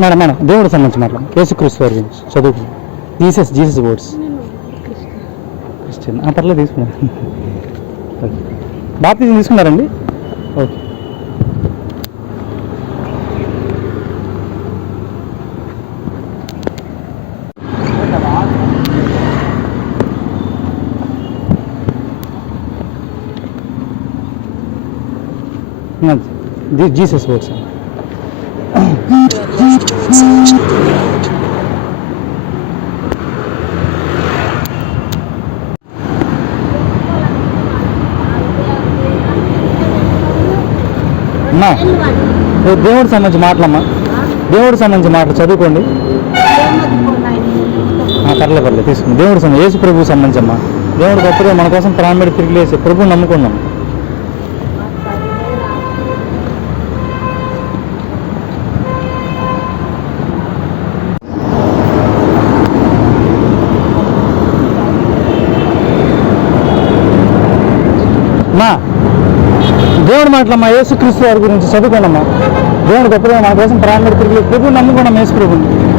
Madam madam దేవుడికి సంబంధించి మాట్లాడు. యేసుక్రీస్తు వారి గురించి చదువు. Jesus words. క్రిస్టియన్ పర్లేదు తీసుకున్నాను. బాప్తిజం తీసుకున్నారండి? ఓకే. Jesus words. అమ్మా దేవుడికి సంబంధించి మాటలమ్మా, దేవుడికి సంబంధించి మాటలు చదువుకోండి. పర్లేదు తీసుకుని దేవుడికి సంబంధించి యేసు ప్రభువు సంబంధించి అమ్మా. దేవుడు గొప్పగా మన కోసం ప్రాణం తిరిగి లేసి ప్రభువు నమ్ముకున్నాం. అమ్మా దేవుడు మాటలమ్మా, యేసుక్రీస్తు వారి గురించి చదువుకోండమ్మా. దేవుడు గొప్పగా మన కోసం ప్రాణం తిరిగి ప్రభువు నమ్ముకున్నాం. యేసు ప్రభుని